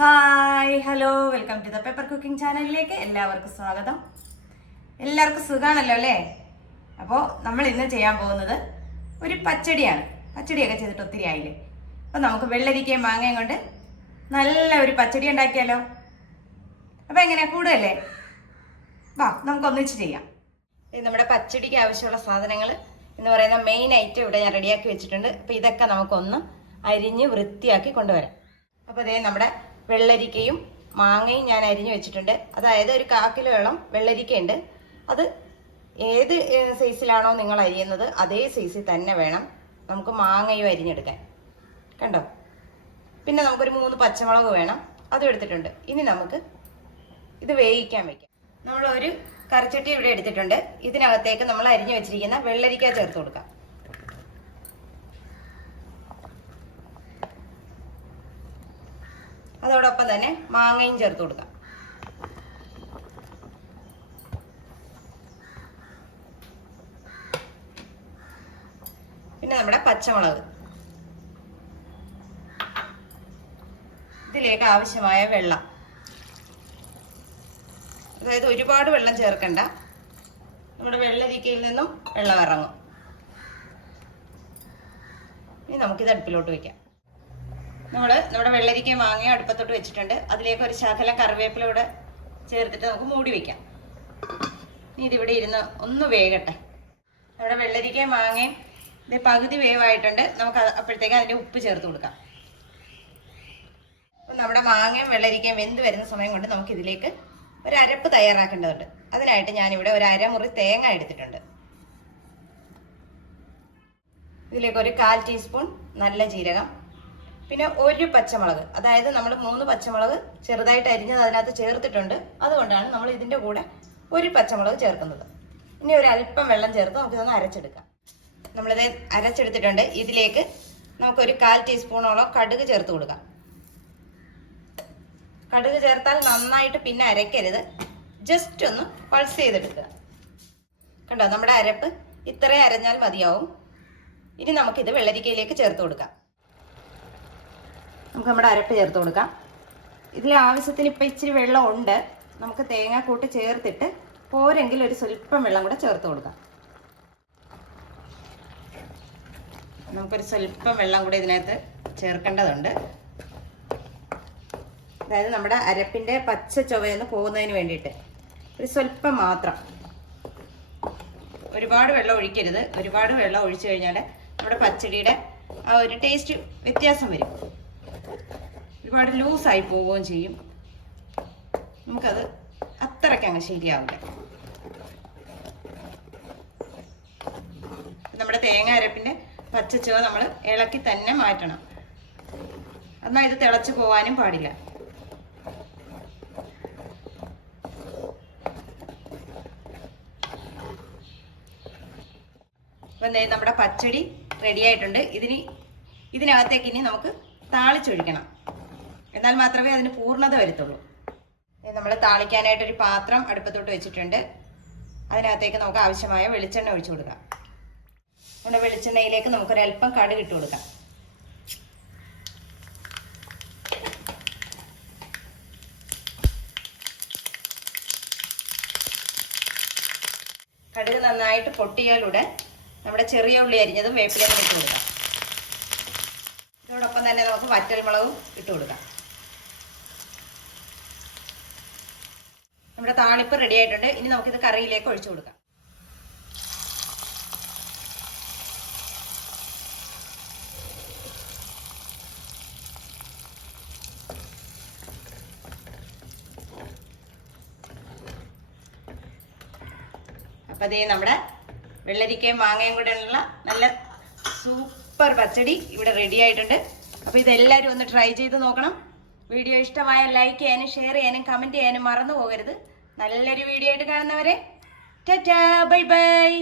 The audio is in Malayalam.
Hi hello welcome to the paper cooking ചാനലിലേക്ക് എല്ലാവർക്കും സ്വാഗതം. എല്ലാവർക്കും സുഖമാണല്ലോ അല്ലേ? അപ്പോൾ നമ്മൾ ഇന്ന് ചെയ്യാൻ പോകുന്നത് ഒരു പച്ചടിയാണ്. പച്ചടിയൊക്കെ ചെയ്തിട്ട് ഒത്തിരി ആയില്ലേ? അപ്പോൾ നമുക്ക് വെള്ളരിക്കയും മാങ്ങയും കൊണ്ട് നല്ല ഒരു പച്ചടി ഉണ്ടാക്കിയാലോ? അപ്പോൾ എങ്ങനെയാണ് കൂടുതലേ വാ നമുക്ക് ഒന്നിച്ച് ചെയ്യാം. ഇത് നമ്മുടെ പച്ചടിക്ക് ആവശ്യമുള്ള സാധനങ്ങൾ എന്ന് പറയുന്ന മെയിൻ ഐറ്റം ഇവിടെ ഞാൻ റെഡിയാക്കി വെച്ചിട്ടുണ്ട്. അപ്പോൾ ഇതൊക്കെ നമുക്കൊന്ന് അരിഞ്ഞ് വൃത്തിയാക്കി കൊണ്ടുവരാം. അപ്പോൾ അതേ നമ്മുടെ വെള്ളരിക്കയും മാങ്ങയും ഞാൻ അരിഞ്ഞു വെച്ചിട്ടുണ്ട്. അതായത് ഒരു കാക്കിലോ വെള്ളം വെള്ളരിക്കയുണ്ട്. അത് ഏത് സൈസിലാണോ നിങ്ങൾ അരിയുന്നത് അതേ സൈസിൽ തന്നെ വേണം നമുക്ക് മാങ്ങയും അരിഞ്ഞെടുക്കാൻ. കണ്ടോ? പിന്നെ നമുക്കൊരു മൂന്ന് പച്ചമുളക് വേണം. അതും എടുത്തിട്ടുണ്ട്. ഇനി നമുക്ക് ഇത് വേവിക്കാൻ വെക്കാം. നമ്മളൊരു കറിച്ചട്ടി ഇവിടെ എടുത്തിട്ടുണ്ട്. ഇതിനകത്തേക്ക് നമ്മൾ അരിഞ്ഞു വെച്ചിരിക്കുന്ന വെള്ളരിക്ക ചേർത്ത് കൊടുക്കാം. അതോടൊപ്പം തന്നെ മാങ്ങയും ചേർത്ത് കൊടുക്കാം. പിന്നെ നമ്മുടെ പച്ചമുളക്. ഇതിലേക്ക് ആവശ്യമായ വെള്ളം. അതായത് ഒരുപാട് വെള്ളം ചേർക്കണ്ട. നമ്മുടെ വെള്ളരിക്കയിൽ നിന്നും വെള്ളം ഇറങ്ങും. ഇനി നമുക്കിത് അടുപ്പിലോട്ട് വെക്കാം. നമ്മൾ നമ്മുടെ വെള്ളരിക്ക വാങ്ങി അടുപ്പത്തോട്ട് വെച്ചിട്ടുണ്ട്. അതിലേക്ക് ഒരു ശകലം കറിവേപ്പില കൂടെ ചേർത്തിട്ട് നമുക്ക് മൂടി വെക്കാം. ഇനി ഇതിവിടെ ഇരുന്ന് ഒന്ന് വേകട്ടെ. നമ്മുടെ വെള്ളരിക്ക മാങ്ങയും ഇത് പകുതി വേവായിട്ടുണ്ട്. നമുക്ക് അപ്പോഴത്തേക്ക് അതിന്റെ ഉപ്പ് ചേർത്ത് കൊടുക്കാം. നമ്മുടെ മാങ്ങയും വെള്ളരിക്കയും വെന്ത് വരുന്ന സമയം കൊണ്ട് നമുക്ക് ഇതിലേക്ക് ഒരു അരപ്പ് തയ്യാറാക്കേണ്ടതുണ്ട്. അതിനായിട്ട് ഞാനിവിടെ ഒരു അരമുറി തേങ്ങ എടുത്തിട്ടുണ്ട്. ഇതിലേക്ക് ഒരു കാൽ ടീസ്പൂൺ നല്ല ജീരകം പിന്നെ ഒരു പച്ചമുളക്. അതായത് നമ്മൾ മൂന്ന് പച്ചമുളക് ചെറുതായിട്ട് അരിഞ്ഞത് അതിനകത്ത് ചേർത്തിട്ടുണ്ട്. അതുകൊണ്ടാണ് നമ്മൾ ഇതിന്റെ കൂടെ ഒരു പച്ചമുളക് ചേർക്കുന്നത്. ഇനി ഒരു അല്പം വെള്ളം ചേർത്ത് നമുക്കിതൊന്ന് അരച്ചെടുക്കാം. നമ്മളിത് അരച്ചെടുത്തിട്ടുണ്ട്. ഇതിലേക്ക് നമുക്കൊരു കാൽ ടീസ്പൂണോളം കടുക് ചേർത്ത് കൊടുക്കാം. കടുക് ചേർത്താൽ നന്നായിട്ട് പിന്നെ അരയ്ക്കരുത്. ജസ്റ്റ് ഒന്ന് പൾസ് ചെയ്തെടുക്കുക. കണ്ടോ? നമ്മുടെ അരപ്പ് ഇത്രയും അരഞ്ഞാൽ മതിയാവും. ഇനി നമുക്കിത് വെള്ളരിക്കയിലേക്ക് ചേർത്ത് കൊടുക്കാം. നമുക്ക് നമ്മുടെ അരപ്പ് ചേർത്ത് കൊടുക്കാം. ഇതിൽ ആവശ്യത്തിന് ഇപ്പം ഇച്ചിരി വെള്ളം ഉണ്ട് നമുക്ക് തേങ്ങാക്കൂട്ട് ചേർത്തിട്ട് പോരെങ്കിൽ ഒരു സ്വല്പം വെള്ളം കൂടെ ചേർത്ത് കൊടുക്കാം. നമുക്കൊരു സ്വല്പം വെള്ളം കൂടെ ഇതിനകത്ത് ചേർക്കേണ്ടതുണ്ട്. അതായത് നമ്മുടെ അരപ്പിന്റെ പച്ച ചുവയെന്ന് പോകുന്നതിന് വേണ്ടിയിട്ട് ഒരു സ്വല്പം മാത്രം. ഒരുപാട് വെള്ളം ഒഴിക്കരുത്. ഒരുപാട് വെള്ളം ഒഴിച്ചു കഴിഞ്ഞാൽ നമ്മുടെ പച്ചടിയുടെ ആ ഒരു ടേസ്റ്റ് വ്യത്യാസം വരും. ഒരുപാട് ലൂസായി പോവുകയും ചെയ്യും. നമുക്കത് അത്രയ്ക്ക് അങ്ങ് ശരിയാവില്ല. നമ്മുടെ തേങ്ങ അരപ്പിന്റെ പച്ചച്ചുവ നമ്മൾ ഇളക്കി തന്നെ മാറ്റണം. എന്നാൽ ഇത് തിളച്ച് പോവാനും പാടില്ല. അപ്പം നമ്മുടെ പച്ചടി റെഡി ആയിട്ടുണ്ട്. ഇതിന് ഇതിനകത്തേക്ക് ഇനി നമുക്ക് താളിച്ചൊഴിക്കണം. എന്നാൽ മാത്രമേ അതിന് പൂർണത വരുത്തുള്ളൂ. നമ്മൾ താളിക്കാനായിട്ടൊരു പാത്രം അടുപ്പത്തോട്ട് വെച്ചിട്ടുണ്ട്. അതിനകത്തേക്ക് നമുക്ക് ആവശ്യമായ വെളിച്ചെണ്ണ ഒഴിച്ചു കൊടുക്കാം. നമ്മുടെ വെളിച്ചെണ്ണയിലേക്ക് നമുക്കൊരല്പം കടുക് ഇട്ട് കൊടുക്കാം. കടുക് നന്നായിട്ട് പൊട്ടിയാലൂടെ നമ്മുടെ ചെറിയ ഉള്ളി അരിഞ്ഞതും വേപ്പിലയും ഇട്ട് കൊടുക്കാം. ഇതോടൊപ്പം തന്നെ നമുക്ക് വറ്റൽമുളകും ഇട്ട് കൊടുക്കാം. നമ്മുടെ താളിപ്പ് റെഡി ആയിട്ടുണ്ട്. ഇനി നമുക്കിത് കറിയിലേക്ക് ഒഴിച്ചു കൊടുക്കാം. അപ്പം അതേ നമ്മുടെ വെള്ളരിക്കയും മാങ്ങയും കൂടെയുള്ള നല്ല നല്ല സൂപ്പർ പച്ചടി ഇവിടെ റെഡി ആയിട്ടുണ്ട്. അപ്പോൾ ഇതെല്ലാവരും ഒന്ന് ട്രൈ ചെയ്ത് നോക്കണം. വീഡിയോ ഇഷ്ടമായ ലൈക്ക് ചെയ്യാനും ഷെയർ ചെയ്യാനും കമന്റ് ചെയ്യാനും മറന്നു പോകരുത്. നല്ലൊരു വീഡിയോ ആയിട്ട് കാണുന്നവരെ. Tata bye bye